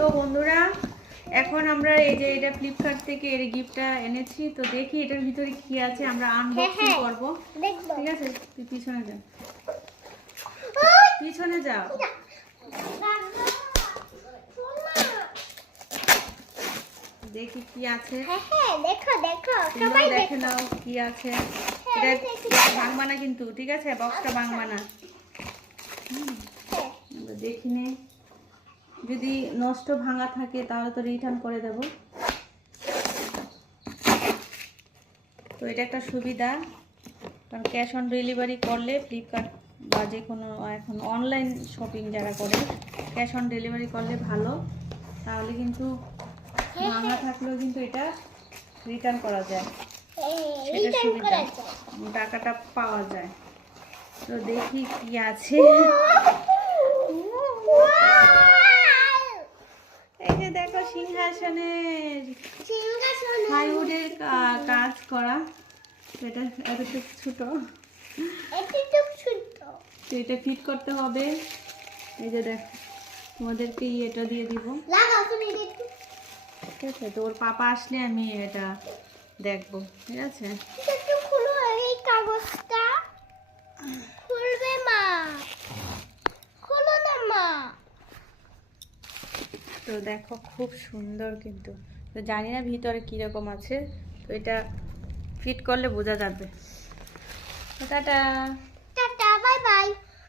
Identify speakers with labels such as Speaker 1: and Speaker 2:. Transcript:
Speaker 1: তো বন্ধুরা এখন আমরা এই যে এটা ফ্লিপকার্ট থেকে এর গিফটটা এনেছি। তো দেখি এটার ভিতরে কি আছে আমরা আনবক্সিং
Speaker 2: হ্যাঁ।
Speaker 1: করব। ঠিক আছে? তুই পিছনে যা। পিছনে যাও দেখি কি আছে।
Speaker 2: হ্যাঁ হ্যাঁ দেখো দেখো সবাই
Speaker 1: দেখে নাও কি আছে।
Speaker 2: হ্যাঁ,
Speaker 1: এটা ভাঙবা না কিন্তু ঠিক আছে? বক্সটা ভাঙবা না
Speaker 2: হ্যাঁ,
Speaker 1: দেখি নে। যদি নষ্ট ভাঙা থাকে তাহলে তো রিটার্ন করে দেব। তো এটা একটা সুবিধা কারণ ক্যাশ অন ডেলিভারি করলে ফ্লিপকার্ট বা যে কোনো এখন অনলাইন শপিং যারা করে ক্যাশ অন ডেলিভারি করলে ভালো। তাহলে কিন্তু ভাঙা থাকলেও কিন্তু এটা রিটার্ন করা যায়। সেটা সুবিধা। টাকাটা পাওয়া যায়। তো দেখি কি আছে এই যে দেখো সিংহাসনের
Speaker 2: সিংহাসন
Speaker 1: প্লাইউডের কাজ করা। এটা এতটুকু ছোট।
Speaker 2: এটি তো ছোট।
Speaker 1: তো এটা ফিট করতে হবে। এই যে দেখো তোমাদেরকে এটা দিয়ে দিব।
Speaker 2: লাগাও তুমি দেখো
Speaker 1: ঠিক আছে তো ওর পাপা আসলে আমি এটা দেখব। ঠিক আছে?
Speaker 2: একটু খুলো এই কাগজটা।
Speaker 1: তো দেখো খুব সুন্দর কিন্তু। তো জানি না ভিতরে কীরকম আছে। তো এটা ফিট করলে বোঝা যাবে। টাটা। Tata, bye bye.